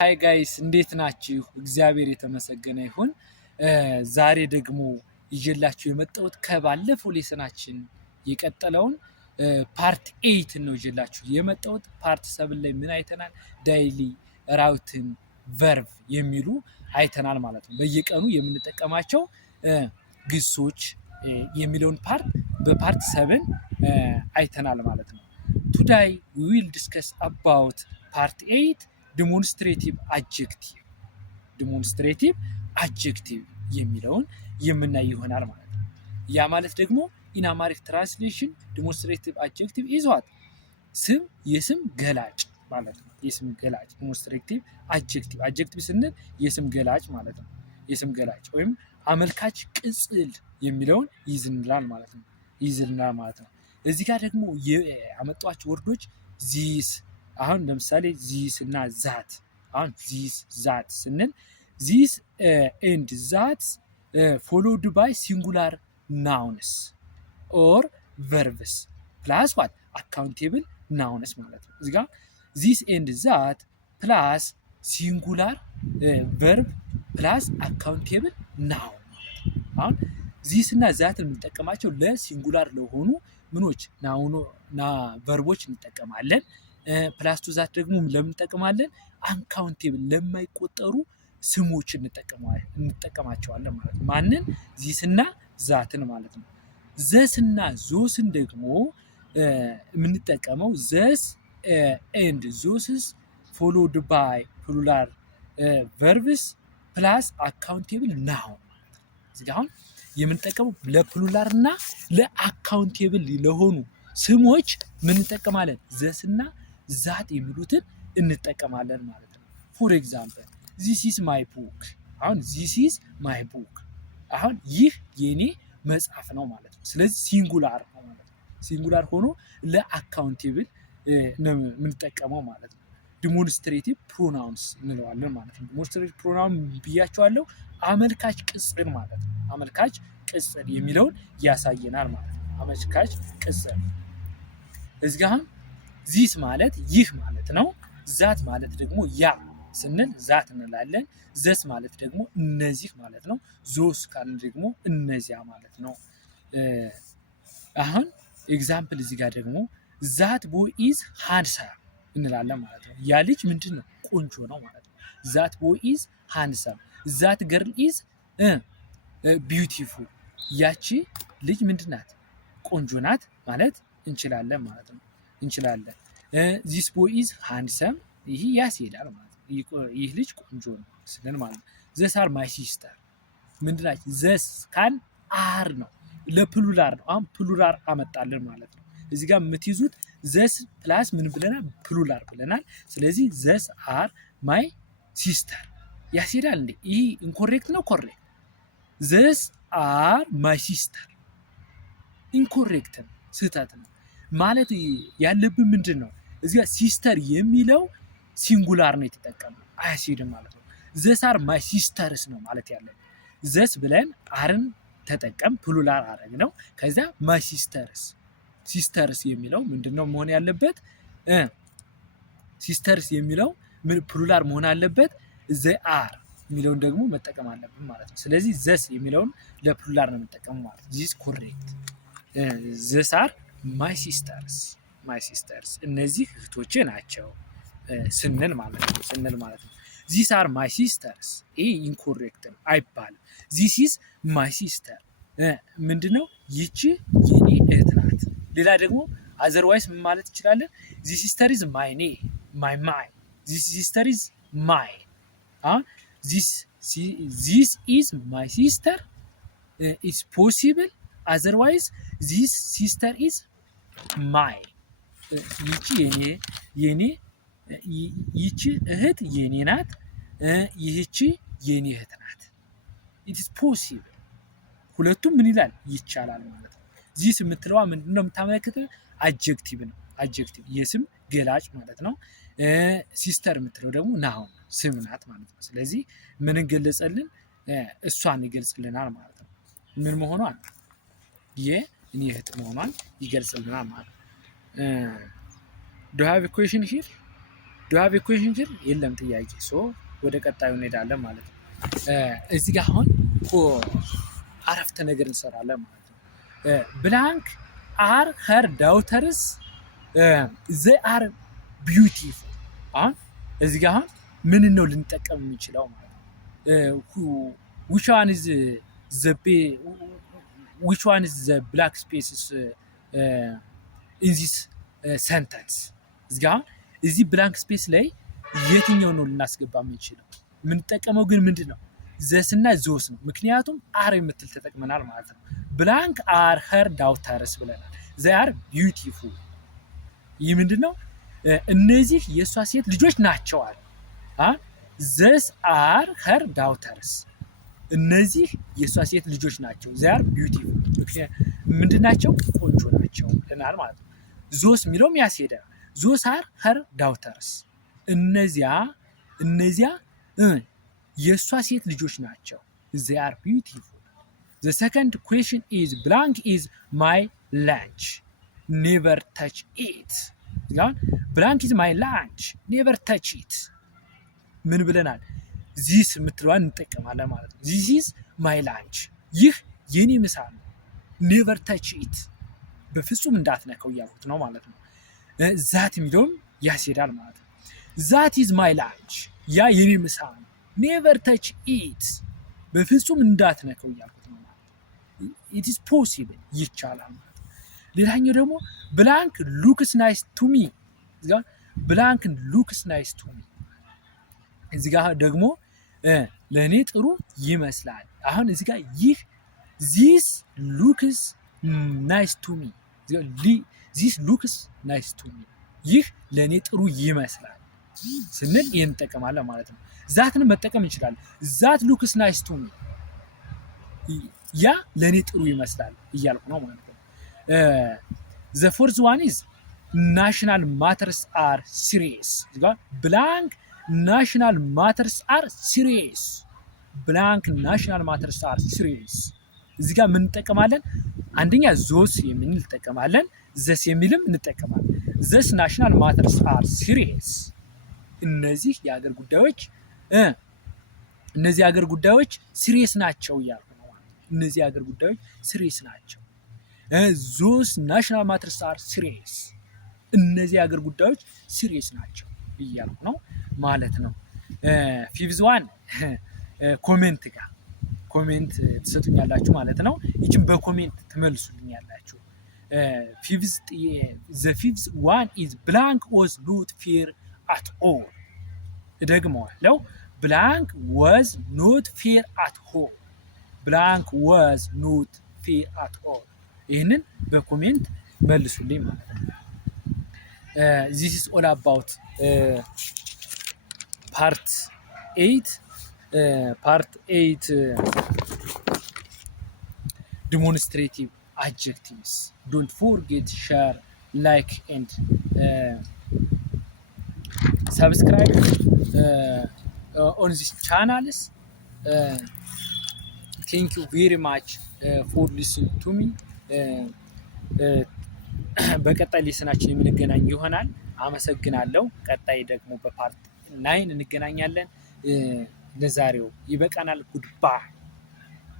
ሃይ ጋይስ እንዴት ናችሁ? እግዚአብሔር የተመሰገነ ይሁን። ዛሬ ደግሞ ይዤላችሁ የመጣሁት ከባለፈው ሌሰናችን የቀጠለውን ፓርት 8 ነው ይዤላችሁ የመጣሁት። ፓርት 7 ላይ ምን አይተናል? ዳይሊ፣ ራውትን፣ ቨርብ የሚሉ አይተናል ማለት ነው። በየቀኑ የምንጠቀማቸው ግሶች የሚለውን ፓርት በፓርት 7 አይተናል ማለት ነው። ቱዳይ ዊ ዊል ዲስከስ አባውት ፓርት 8 ዲሞንስትሬቲቭ አጀክቲቭ የሚለውን የምናይ ይሆናል ማለት ነው። ያ ማለት ደግሞ ኢን አማሪክ ትራንስሌሽን ዲሞንስትሬቲቭ አጀክቲቭ ኢዝ ዋት ስም፣ የስም ገላጭ ማለት ነው። የስም ገላጭ ዲሞንስትሬቲቭ አጀክቲቭ ስንል የስም ገላጭ ማለት ነው። የስም ገላጭ ወይም አመልካች ቅጽል የሚለውን ይይዝልናል ማለት ነው። እዚህ ጋር ደግሞ ያመጧቸው ወርዶች ዚስ፣ አሁን ለምሳሌ ዚስ እና ዛት። አሁን ዚስ ዛት ስንል ዚስ ኤንድ ዛት ፎሎውድ ባይ ሲንጉላር ናውንስ ኦር ቨርብስ ፕላስ ዋት አካውንቴብል ናውንስ ማለት ነው። እዚህ ጋር ዚስ ኤንድ ዛት ፕላስ ሲንጉላር ቨርብ ፕላስ አካውንቴብል ናውን። አሁን ዚስ እና ዛት የምንጠቀማቸው ለሲንጉላር ለሆኑ ምኖች ቨርቦች እንጠቀማለን። ፕላስ ቱ ዛት ደግሞ ለምን እንጠቀማለን? አንካውንቴብል ለማይቆጠሩ ስሞች እንጠቀማቸዋለን ማለት ነው። ማንን? ዚስና ዛትን ማለት ነው። ዘስና ዞስን ደግሞ የምንጠቀመው ዘስ ኤንድ ዞስስ ፎሎውድ ባይ ፕሉራል ቨርብስ ፕላስ አካውንቴብል ናውን ማለት ነው። እዚህ አሁን የምንጠቀመው ለፕሉራል እና ለአካውንቴብል ለሆኑ ስሞች ምን እንጠቀማለን? ዘስና ዛት የሚሉትን እንጠቀማለን ማለት ነው። ፎር ኤግዛምፕል ዚስ ኢዝ ማይ ቡክ። አሁን ዚስ ኢዝ ማይ ቡክ፣ አሁን ይህ የኔ መጽሐፍ ነው ማለት ነው። ስለዚህ ሲንጉላር ነው ማለት ነው። ሲንጉላር ሆኖ ለአካውንቴብል ነው የምንጠቀመው ማለት ነው። ዲሞንስትሬቲቭ ፕሮናውንስ እንለዋለን ማለት ነው። ዲሞንስትሬቲቭ ፕሮናውን ብያቸዋለሁ፣ አመልካች ቅጽል ማለት ነው። አመልካች ቅጽል የሚለውን ያሳየናል ማለት ነው። አመልካች ቅጽል እዚህ ጋር ዚስ ማለት ይህ ማለት ነው። ዛት ማለት ደግሞ ያ ስንል ዛት እንላለን። ዘስ ማለት ደግሞ እነዚህ ማለት ነው። ዞስ ካልን ደግሞ እነዚያ ማለት ነው። አሁን ኤግዛምፕል እዚህ ጋር ደግሞ ዛት ቦይ ኢዝ ሃንድሰም እንላለን ማለት ነው። ያ ልጅ ምንድን ነው? ቆንጆ ነው ማለት ነው። ዛት ቦይ ኢዝ ሃንድሰም፣ ዛት ገርል ኢዝ ቢዩቲፉል። ያቺ ልጅ ምንድን ናት? ቆንጆ ናት ማለት እንችላለን ማለት ነው። እንችላለን። ዚስ ቦይ ኢዝ ሃንድሰም፣ ይህ ያስሄዳል ማለት ነው። ይህ ልጅ ቆንጆ ነው ስንል ማለት ነው። ዘስ አር ማይ ሲስተር ምንድን ናቸው? ዘስ ካል አር ነው፣ ለፕሉራር ነው። አሁን ፕሉራር አመጣልን ማለት ነው። እዚህ ጋር የምትይዙት ዘስ ፕላስ ምን ብለናል? ፕሉራር ብለናል። ስለዚህ ዘስ አር ማይ ሲስተር ያስሄዳል እንዴ? ይህ ኢንኮሬክት ነው ኮሬክት? ዘስ አር ማይ ሲስተር ኢንኮሬክት ነው፣ ስህተት ነው ማለት ያለብን ምንድን ነው? እዚህ ጋር ሲስተር የሚለው ሲንጉላር ነው የተጠቀመው፣ አያስሄድም ማለት ነው። ዘስ አር ማይ ሲስተርስ ነው ማለት ያለን። ዘስ ብለን አርን ተጠቀም ፕሉራል አረግ ነው። ከዚያ ማይ ሲስተርስ የሚለው ምንድን ነው መሆን ያለበት? ሲስተርስ የሚለው ፕሉራል መሆን አለበት። ዘ አር የሚለውን ደግሞ መጠቀም አለብን ማለት ነው። ስለዚህ ዘስ የሚለውን ለፕሉራል ነው የምንጠቀመው ማለት ነው። ዚስ ኮሬክት። ዘስ አር ማይ ሲስተርስ እነዚህ እህቶቼ ናቸው ስንል ማለት ነው። ዚስ አር ማይ ሲስተርስ ይህ ኢንኮሬክት ነው አይባልም። ዚስ ኢዝ ማይ ሲስተር ምንድነው? ይቺ የኔ እህት ናት። ሌላ ደግሞ አዘርዋይስ ምን ማለት እንችላለን? ዚስ ሲስተር ኢዝ ማይ ዚስ ሲስተር ኢዝ ማይ ዚስ ኢዝ ማይ ሲስተር ኢዝ ፖሲብል። አዘርዋይዝ ዚስ ሲስተር ኢዝ ማይ ይቺ ይቺ እህት የኔ ናት፣ ይህቺ የኔ እህት ናት። ኢት ኢዝ ፖሲብል። ሁለቱም ምን ይላል? ይቻላል ማለት ነው። ዚስ የምትለዋ ምንድን ነው የምታመለክተው? አጀክቲቭ ነው። አጀክቲቭ የስም ገላጭ ማለት ነው። ሲስተር የምትለው ደግሞ ናውን ስም ናት ማለት ነው። ስለዚህ ምን እንገለጸልን? እሷን ይገልጽልናል ማለት ነው። ምን መሆኗን? የኔ እህት መሆኗን ይገልጽልናል ማለት ነው። Do you have a question here? ዱ ዩ ሃቭ ኤ ኩዌሽን ሂር? የለም ጥያቄ። ሶ ወደ ቀጣዩ እንሄዳለን ማለት ነው። እዚህ ጋር አሁን አረፍተ ነገር እንሰራለን ማለት ነው። ብላንክ አር ሄር ዳውተርስ ዘይ አር ቢዩቲፉል። አሁን እዚህ ጋር አሁን ምን ነው ልንጠቀም የሚችለው ማለት ነው። which one is the black spaces in this sentence? እዚህ ጋር እዚህ ብላንክ ስፔስ ላይ የትኛው ነው ልናስገባ የምንችለው? የምንጠቀመው ግን ምንድን ነው? ዘስ እና ዞስ ነው። ምክንያቱም አር የምትል ተጠቅመናል ማለት ነው። ብላንክ አር ሄር ዳውተርስ ብለናል። ዘይ አር ቢዩቲፉል። ይህ ምንድን ነው? እነዚህ የእሷ ሴት ልጆች ናቸዋል። ዘስ አር ሄር ዳውተርስ፣ እነዚህ የእሷ ሴት ልጆች ናቸው። ዘይ አር ቢዩቲፉል ምንድን ናቸው? ቆንጆ ናቸው ብለናል ማለት ነው። ዞስ የሚለውም ያስሄዳል። ዞስ አር ሄር ዳውተርስ፣ እነዚያ የእሷ ሴት ልጆች ናቸው። ዘይ አር ቢዩቲፉል። ዘ ሰከንድ ኩዌሽን ኢዝ ብላንክ ኢዝ ማይ ላንች ኔቨር ተች ኢት። ብላንክ ኢዝ ማይ ላንች ኔቨር ተች ኢት ምን ብለናል? ዚስ የምትለዋን እንጠቀማለን ማለት ነው። ዚስ ኢዝ ማይ ላንች፣ ይህ የኔ ምሳ ነው። ኔቨር ተች ኢት በፍጹም እንዳትነካው እያልኩት ነው ማለት ነው። ዛት የሚለውም ያስሄዳል ማለት ነው። ዛት ኢዝ ማይ ላንች፣ ያ የኔ ምሳ ነው። ኔቨር ተች ኢት በፍጹም እንዳትነካው እያልኩት ነው ማለት ነው። ኢት ኢዝ ፖሲብል ይቻላል ማለት ነው። ሌላኛው ደግሞ ብላንክ ሉክስ ናይስ ቱ ሚ፣ ብላንክ ሉክስ ናይስ ቱ ሚ፣ እዚህ ጋር ደግሞ ለእኔ ጥሩ ይመስላል። አሁን እዚህ ጋር ይህ ዚስ ሉክስ ናይስ ቱ ሚ፣ ዚስ ሉክስ ናይስ ቱ ሚ፣ ይህ ለእኔ ጥሩ ይመስላል ስንል ይህን እንጠቀማለን ማለት ነው። ዛትን መጠቀም እንችላለን። ዛት ሉክስ ናይስ ቱ ሚ፣ ያ ለእኔ ጥሩ ይመስላል እያልኩ ነው ማለት ነው። ዘ ፎርዝ ዋን ኢዝ ናሽናል ማተርስ አር ሲሪየስ። ብላንክ ናሽናል ማተርስ አር ሲሪየስ፣ ብላንክ ናሽናል ማተርስ አር ሲሪየስ። እዚህ ጋር ምን እንጠቀማለን? አንደኛ ዞስ የሚል እንጠቀማለን፣ ዘስ የሚልም እንጠቀማለን። ዘስ ናሽናል ማተርስ አር ሲሪየስ፣ እነዚህ የሀገር ጉዳዮች ሲሪየስ ናቸው እያልኩ ነው። እነዚህ የሀገር ጉዳዮች ሲሪየስ ናቸው። ዞስ ናሽናል ማተርስ አር ሲሪየስ፣ እነዚህ የሀገር ጉዳዮች ሲሪየስ ናቸው እያልኩ ነው ማለት ነው። ፊፍዝ ዋን ኮሜንት ጋር ኮሜንት ትሰጡኛላችሁ ማለት ነው። ይችን በኮሜንት ትመልሱልኛላችሁ። ዘ ፊፍዝ ዋን ኢዝ ብላንክ ዋዝ ኖት ፌር አት ኦል። እደግመዋለሁ። ብላንክ ዋዝ ኖት ፌር አት ኦል፣ ብላንክ ዋዝ ኖት ፌር አት ኦል። ይህንን በኮሜንት መልሱልኝ ማለት ነው። ዚስ ኢዝ ኦል አባውት ፓርት 8 ዲሞንስትሬቲቭ adjectives. Don't forget share, like and subscribe on this channels. Thank you very much for listening to me. በቀጣይ ሊስናችን የምንገናኝ ይሆናል። አመሰግናለሁ። ቀጣይ ደግሞ በፓርት 9 እንገናኛለን። ለዛሬው ይበቃናል። ጉድባይ